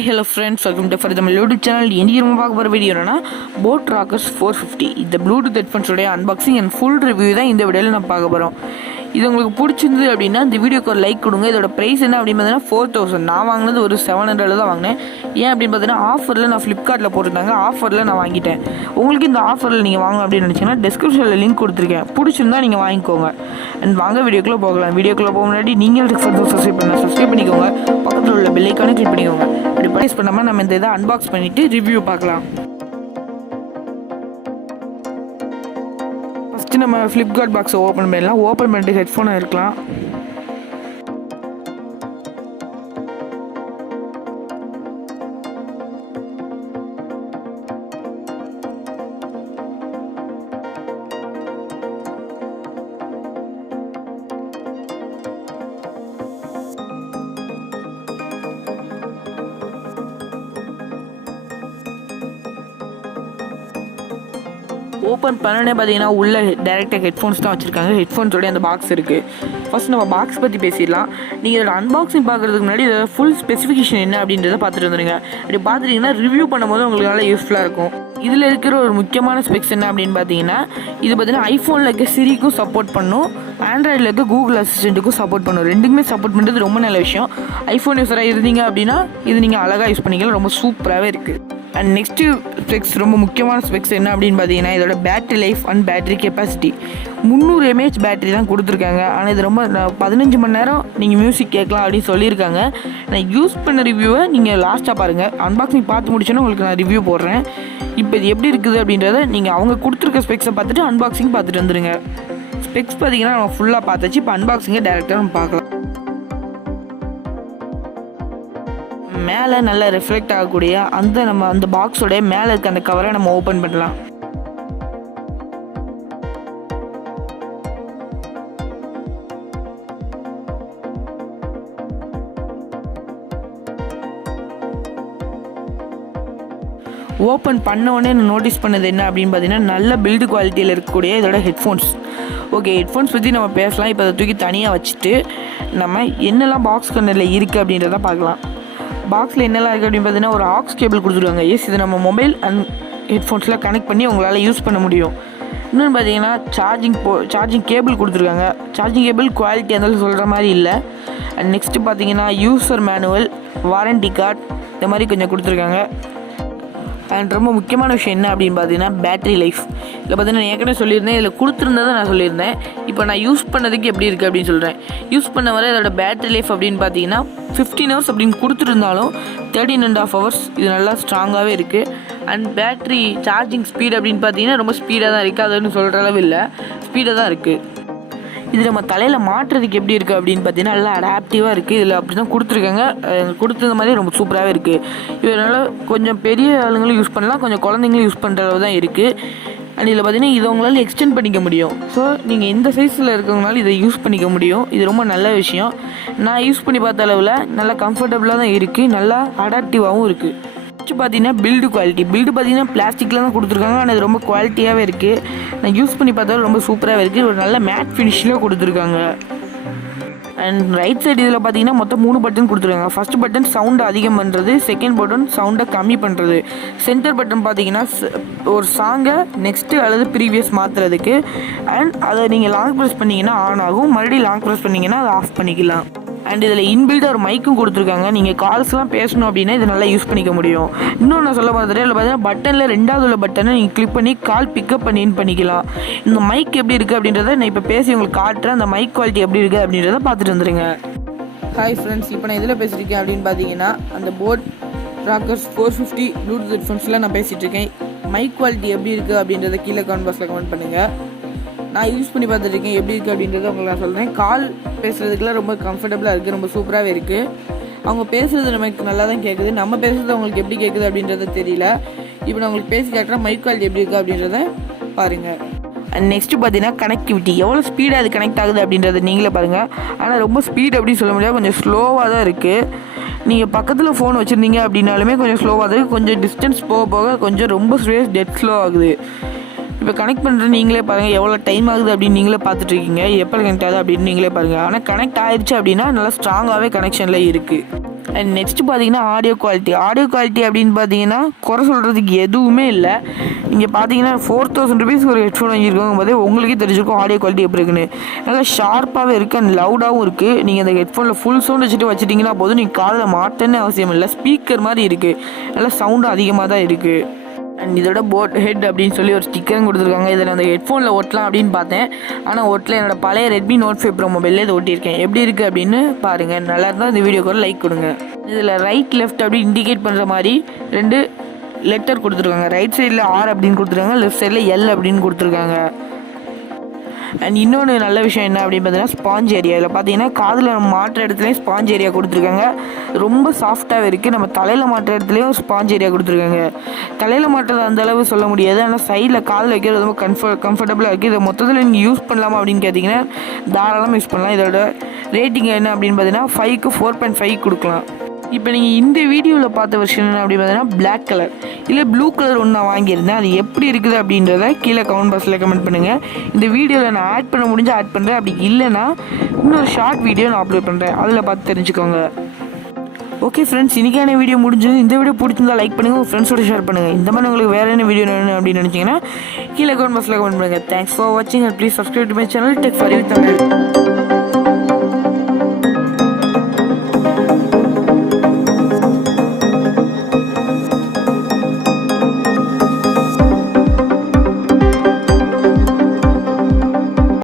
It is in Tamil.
Hi hello friends, welcome to for the YouTube channel. இன்னைக்கு நம்ம பார்க்க போற வீடியோ என்னன்னா rockerz 450 இந்த ப்ளூடூத் ஹெட்ஃபோன்ஸ் உடைய அன்பாக்சிங் அண்ட் ஃபுல் ரிவ்யூ தான் இந்த வீடியோல நம்ம பார்க்க போறோம். இது உங்களுக்கு பிடிச்சிருந்தது அப்படின்னா இந்த வீடியோக்கு ஒரு லைக் கொடுங்க. இதோட பிரைஸ் என்ன அப்படின்னு பார்த்தீங்கன்னா 4000. நான் வாங்கினது ஒரு 700 தான் வாங்கினேன். ஏன் அப்படின்னு பார்த்தீங்கன்னா ஆஃபரில் நான் ஃப்ளிப்கார்ட்டில் போட்டிருந்தாங்க, ஆஃபரில் நான் வாங்கிட்டேன். உங்களுக்கு இந்த ஆஃபரில் நீங்கள் வாங்க அப்படின்னு நினச்சிங்கன்னா டிஸ்கிரிப்ஷனில் லிங்க் கொடுத்துருக்கேன், பிடிச்சிருந்தா நீங்கள் வாங்கிக்கோங்க. அண்ட் வாங்க வீடியோக்குள்ளே போகலாம். வீடியோக்குள்ளே போக முன்னாடி நீங்கள் சப்ஸ்கிரைப் பண்ணிக்கோங்க, பக்கத்தில் உள்ள பெல் ஐக்கானை கிளிக் பண்ணிக்கோங்க. இப்படி ப்ரைஸ் பண்ணாமல் நம்ம இந்த இதை அன்பாக்ஸ் பண்ணிவிட்டு ரிவ்யூ பார்க்கலாம். ஃபஸ்ட்டு நம்ம ஃப்ளிப்கார்ட் பாக்ஸை ஓப்பன் பண்ணிடலாம். ஓப்பன் பண்ணிட்டு ஹெட்ஃபோனை இருக்கலாம். ஓப்பன் பண்ணனே பார்த்தீங்கன்னா உள்ள டேரெக்டாக ஹெட்ஃபோன்ஸ் தான் வச்சுருக்காங்க. ஹெட்ஃபோன்ஸோட அந்த பாக்ஸ் இருக்குது. ஃபஸ்ட் நம்ம பாக்ஸ் பற்றி பேசிடலாம். நீங்கள் இதோட அன்பாக்சிங் பார்க்குறதுக்கு முன்னாடி இதோட ஃபுல் ஸ்பெசிஃபிகேஷன் என்ன அப்படின்றத பார்த்துட்டு வந்துடுங்க. அப்படி பார்த்துட்டிங்கன்னா ரிவ்யூ பண்ணும்போது உங்களுக்கு நல்லா யூஸ்ஃபுல்லாக இருக்கும். இதில் இருக்கிற ஒரு முக்கியமான ஸ்பெக்ஸ் என்ன அப்படின்னு பார்த்தீங்கன்னா, இது பார்த்தீங்கன்னா ஐஃபோனில் இருக்க சிரிக்கும் சப்போர்ட் பண்ணும், ஆண்ட்ராய்டில் இருக்க கூகுள் அசிஸ்டண்ட்டுக்கும் சப்போர்ட் பண்ணும். ரெண்டுக்குமே சப்போர்ட் பண்ணுறது ரொம்ப நல்ல விஷயம். ஐஃபோன் யூஸராக இருந்தீங்க அப்படின்னா இது நீங்கள் அழகாக யூஸ் பண்ணிக்கலாம். ரொம்ப சூப்பராகவே இருக்குது. அண்ட் நெக்ஸ்ட்டு ஸ்பெக்ஸ், ரொம்ப முக்கியமான ஸ்பெக்ஸ் என்ன அப்படின்னு பார்த்தீங்கன்னா இதோட battery life and battery capacity. 300 mAh battery தான் கொடுத்துருக்காங்க. ஆனால் இது ரொம்ப 15 மணி நேரம் நீங்கள் மியூசிக் கேட்கலாம் அப்படின்னு சொல்லியிருக்காங்க. நான் யூஸ் பண்ண ரிவ்யூவை நீங்கள் லாஸ்ட்டாக பாருங்கள். அன்பாக்சிங் பார்த்து முடிச்சோன்னா உங்களுக்கு நான் ரிவ்யூ போடுறேன். இப்போ இது எப்படி இருக்குது அப்படின்றத நீங்கள் அவங்க கொடுத்துருக்க ஸ்பெக்ஸை பார்த்துட்டு அன்பாக்சிங் பார்த்துட்டு வந்துடுங்க. ஸ்பெக்ஸ் பார்த்தீங்கன்னா நம்ம ஃபுல்லாக பார்த்தாச்சு. இப்போ அன்பாக்சிங்கை டேரெக்டாக நம்ம பார்க்கலாம். மேலே நல்லா ரிஃப்ளெக்ட் ஆகக்கூடிய அந்த பாக்ஸோடைய மேலே இருக்க அந்த கவரை நம்ம ஓப்பன் பண்ணலாம். ஓப்பன் பண்ண உடனே நான் நோட்டீஸ் பண்ணது என்ன அப்படின்னு பார்த்தீங்கன்னா நல்ல பில்டு குவாலிட்டியில் இருக்கக்கூடிய இதோட ஹெட்ஃபோன்ஸ். ஓகே, ஹெட்ஃபோன்ஸ் பற்றி நம்ம பேசலாம். இப்போ அதை தூக்கி தனியாக வச்சுட்டு நம்ம என்னெல்லாம் பாக்ஸ் கண்டரில் இருக்குது அப்படின்றத பார்க்கலாம். பாக்ஸில் என்னெல்லாம் இருக்குது அப்படின்னு பார்த்தீங்கன்னா ஒரு ஆக்ஸ் கேபிள் கொடுத்துருவாங்க. எஸ், இது நம்ம மொபைல் அண்ட் ஹெட்ஃபோன்ஸில் கனெக்ட் பண்ணி உங்களால் யூஸ் பண்ண முடியும். இன்னொன்று பார்த்தீங்கன்னா சார்ஜிங் கேபிள் கொடுத்துருக்காங்க. சார்ஜிங் கேபிள் குவாலிட்டி அந்த சொல்கிற மாதிரி இல்லை. அண்ட் நெக்ஸ்ட்டு பார்த்தீங்கன்னா யூசர் மேனுவல், வாரண்டி கார்டு இந்த மாதிரி கொஞ்சம் கொடுத்துருக்காங்க. அண்ட் ரொம்ப முக்கியமான விஷயம் என்ன அப்படின்னு பார்த்தீங்கன்னா பேட்டரி லைஃப். இதில் பார்த்தீங்கன்னா நான் ஏற்கனவே சொல்லியிருந்தேன், இதில் கொடுத்துருந்ததை நான் சொல்லியிருந்தேன். இப்போ நான் யூஸ் பண்ணதுக்கு எப்படி இருக்குது அப்படின்னு சொல்கிறேன். யூஸ் பண்ண வர இதோட பேட்டரி லைஃப் அப்படின்னு பார்த்தீங்கன்னா 15 hours அப்படின்னு கொடுத்துருந்தாலும் 13.5 hours இது நல்லா ஸ்ட்ராங்காகவே இருக்குது. அண்ட் பேட்ரி சார்ஜிங் ஸ்பீட் அப்படின்னு பார்த்தீங்கன்னா ரொம்ப ஸ்பீடாக தான் இருக்குது. அதுன்னு சொல்கிற அளவு இல்லை, ஸ்பீடாக தான் இருக்குது. இது நம்ம தலையில் மாட்டுறதுக்கு எப்படி இருக்குது அப்படின்னு பார்த்தீங்கன்னா நல்லா அடாப்டிவாக இருக்குது. இதில் அப்படி தான் கொடுத்துருக்காங்க. கொடுத்தது மாதிரி ரொம்ப சூப்பராகவே இருக்குது. இதனால் கொஞ்சம் பெரிய ஆளுங்களும் யூஸ் பண்ணலாம், கொஞ்சம் குழந்தைங்களும் யூஸ் பண்ணுற அளவு தான் இருக்குது. அண்ட் இதில் பார்த்தீங்கன்னா இதை உங்களால் எக்ஸ்டெண்ட் பண்ணிக்க முடியும். ஸோ நீங்கள் எந்த சைஸில் இருக்கவங்களாலும் இதை யூஸ் பண்ணிக்க முடியும். இது ரொம்ப நல்ல விஷயம். நான் யூஸ் பண்ணி பார்த்த அளவில் நல்லா கம்ஃபர்டபுளாக தான் இருக்குது, நல்லா அடாப்டிவாகவும் இருக்குது. பார்த்தீங்கன்னா பில்டு பார்த்தீங்கன்னா பிளாஸ்டிக்கில் தான் கொடுத்துருக்காங்க. ஆனால் இது ரொம்ப குவாலிட்டியாகவே இருக்குது. நான் யூஸ் பண்ணி பார்த்தாலும் ரொம்ப சூப்பராகவே இருக்குது. ஒரு நல்ல மேட் ஃபினிஷில் கொடுத்துருக்காங்க. அண்ட் ரைட் சைடு இதில் பார்த்தீங்கன்னா மொத்தம் 3 பட்டன் கொடுத்துருக்காங்க. ஃபர்ஸ்ட் பட்டன் சவுண்டை அதிகம் பண்ணுறது, செகண்ட் பட்டன் சவுண்டை கம்மி பண்ணுறது, சென்டர் பட்டன் பார்த்தீங்கன்னா ஒரு சாங்கை நெக்ஸ்ட்டு அல்லது ப்ரீவியஸ் மாற்றுறதுக்கு. அண்ட் அதை நீங்கள் லாங் ப்ரெஸ் பண்ணிங்கன்னா ஆன் ஆகும், மறுபடியும் லாங் ப்ரெஸ் பண்ணிங்கன்னா அதை ஆஃப் பண்ணிக்கலாம். அண்ட் இதில் இன்பில்டாக ஒரு மைக்கும் கொடுத்துருக்காங்க. நீங்கள் கால்ஸ்லாம் பேசணும் அப்படின்னா இதை நல்லா யூஸ் பண்ணிக்க முடியும். இன்னொன்று நான் சொல்ல பார்த்துட்டு இதில் பார்த்தீங்கன்னா பட்டனில் 2வது உள்ள பட்டனை நீங்கள் கிளிக் பண்ணி கால் பிக்கப் பண்ணிக்கலாம். இந்த மைக் எப்படி இருக்குது அப்படின்றத நான் இப்போ பேசி உங்களுக்கு காட்டுறேன். அந்த மைக் குவாலிட்டி எப்படி இருக்குது அப்படின்றத பார்த்துட்டு வந்துடுங்க. ஹாய் ஃப்ரெண்ட்ஸ், இப்போ நான் இதில் பேசியிருக்கேன் அப்படின்னு பார்த்தீங்கன்னா அந்த rockerz 450 ப்ளூடூத் ஹெட்ஃபோன்ஸில் நான் பேசிகிட்டு இருக்கேன். மைக் குவாலிட்டி எப்படி இருக்குது அப்படின்றத கீழே கமெண்ட் பாக்ஸில் கமெண்ட் பண்ணுங்கள். நான் யூஸ் பண்ணி பார்த்துருக்கேன், எப்படி இருக்குது அப்படின்றத உங்களுக்கு நான் சொல்கிறேன். கால் பேசுகிறதுக்குலாம் ரொம்ப கம்ஃபர்டபுளாக இருக்குது, ரொம்ப சூப்பராகவே இருக்குது. அவங்க பேசுகிறது நமக்கு நல்லா தான் கேட்குது. நம்ம பேசுகிறது அவங்களுக்கு எப்படி கேட்குது அப்படின்றத தெரியல. இப்போ நான் உங்களுக்கு பேசி காட்டுறேன் மைக் குவாலிட்டி எப்படி இருக்குது அப்படின்றத பாருங்கள். அண்ட் நெக்ஸ்ட்டு பார்த்தீங்கன்னா கனெக்டிவிட்டி, எவ்வளோ ஸ்பீடாக அது கனெக்ட் ஆகுது அப்படின்றத நீங்களே பாருங்கள். ஆனால் ரொம்ப ஸ்பீட் அப்படின்னு சொல்ல முடியாது, கொஞ்சம் ஸ்லோவாக தான் இருக்குது. நீங்கள் பக்கத்தில் ஃபோன் வச்சுருந்தீங்க அப்படின்னாலுமே கொஞ்சம் ஸ்லோவாக தான் இருக்குது. கொஞ்சம் டிஸ்டன்ஸ் போக போக கொஞ்சம் ரொம்ப டெட் ஸ்லோ ஆகுது. இப்போ கனெக்ட் பண்ணுறது நீங்களே பாருங்கள், எவ்வளோ டைம் ஆகுது அப்படின்னு நீங்களே பார்த்துட்ருக்கீங்க. எப்போ கனெக்ட் ஆகுது அப்படின்னு நீங்களே பாருங்கள். ஆனால் கனெக்ட் ஆயிடுச்சு அப்படின்னா நல்லா ஸ்ட்ராங்காகவே கனெக்ஷனில் இருக்குது. அண்ட் நெக்ஸ்ட் பார்த்தீங்கன்னா ஆடியோ குவாலிட்டி அப்படின்னு பார்த்தீங்கன்னா குறை சொல்கிறதுக்கு எதுவுமே இல்லை. நீங்கள் பார்த்தீங்கன்னா 4000 rupees ஒரு ஹெட்ஃபோன் வாங்கியிருக்கோங்க போதே உங்களுக்கே தெரிஞ்சிருக்கும் ஆடியோ குவாலிட்டி எப்படி இருக்குன்னு. நல்லா ஷார்ப்பாகவே இருக்குது அண்ட் லவுடாகவும் இருக்குது. நீங்கள் அந்த ஹெட்ஃபோனில் ஃபுல் சவுண்ட் வச்சுட்டிங்கன்னா போதும், நீங்கள் காதில் மாட்டேன்னு அவசியம் இல்லை. ஸ்பீக்கர் மாதிரி இருக்குது, நல்லா சவுண்டும் அதிகமாக தான் இருக்குது. அண்ட் இதோட போட் ஹெட் அப்படின்னு சொல்லி ஒரு ஸ்டிக்கரும் கொடுத்துருக்காங்க. இதில் அந்த ஹெட்ஃபோனில் ஒட்டலாம் அப்படின்னு பார்த்தேன், ஆனால் ஒட்டல. என்னோட பழைய Redmi Note 5 Pro மொபைலில் இதை ஒட்டியிருக்கேன். எப்படி இருக்குது அப்படின்னு பாருங்கள். நல்லா இருந்தால் இந்த வீடியோக்கு ஒரு லைக் கொடுங்க. இதில் ரைட் லெஃப்ட் அப்படி இண்டிகேட் பண்ணுற மாதிரி 2 லெட்டர் கொடுத்துருக்காங்க. ரைட் சைடில் R அப்படின்னு கொடுத்துருக்காங்க, லெஃப்ட் சைடில் L அப்படின்னு கொடுத்துருக்காங்க. அண்ட் இன்னொன்று நல்ல விஷயம் என்ன அப்படின்னு பார்த்தீங்கன்னா ஸ்பாஞ்ச் ஏரியா. இதில் பார்த்தீங்கன்னா காதில் நம்ம மாட்டுற இடத்துலையும் ஸ்பாஞ்ச் ஏரியா கொடுத்துருக்காங்க. ரொம்ப சாஃப்டாகவே இருக்குது. நம்ம தலையில் மாட்டுற இடத்துலையும் ஸ்பாஞ்ச் ஏரியா கொடுத்துருக்காங்க. தலையில் மாட்டுறது அந்தளவு சொல்ல முடியாது, ஆனால் சைடில் காதில் வைக்கிறது ரொம்ப கம்ஃபர்டபுளாக இருக்குது. இதை மொத்தத்தில் நீங்கள் யூஸ் பண்ணலாமா அப்படின்னு கேட்டிங்கன்னா தாராளமாக யூஸ் பண்ணலாம். இதோட ரேட்டிங் என்ன அப்படின்னு பார்த்தீங்கன்னா 5க்கு 4.5 கொடுக்கலாம். இப்போ நீங்கள் இந்த வீடியோவில் பார்த்த வெர்ஷன் என்ன அப்படின்னு பார்த்தீங்கன்னா பிளாக் கலர் இல்லை ப்ளூ கலர் ஒன்று நான் வாங்கியிருந்தேன். அது எப்படி இருக்குது அப்படின்றத கீழே கமெண்ட் பாக்ஸில் கமெண்ட் பண்ணுங்கள். இந்த வீடியோவில் நான் ஆட் பண்ண முடிஞ்சால் ஆட் பண்ணுறேன், அப்படி இல்லைன்னா இன்னொரு ஷார்ட் வீடியோ நான் அப்லோட் பண்ணுறேன், அதில் பார்த்து தெரிஞ்சுக்கோங்க. ஓகே ஃப்ரெண்ட்ஸ், இன்றைக்கான வீடியோ முடிஞ்சது. இந்த வீடியோ பிடிச்சிருந்தா லைக் பண்ணுங்கள், உங்கள் ஃப்ரெண்ட்ஸோட ஷேர் பண்ணுங்கள். இந்த மாதிரி உங்களுக்கு வேறு என்ன வீடியோ வேணும் அப்படின்னு நினச்சிங்கன்னா கீழே கமெண்ட் பாக்ஸில் கமெண்ட் பண்ணுங்கள். தேங்க்ஸ் ஃபார் வாட்சிங் and please subscribe to my channel tech for you Tamil.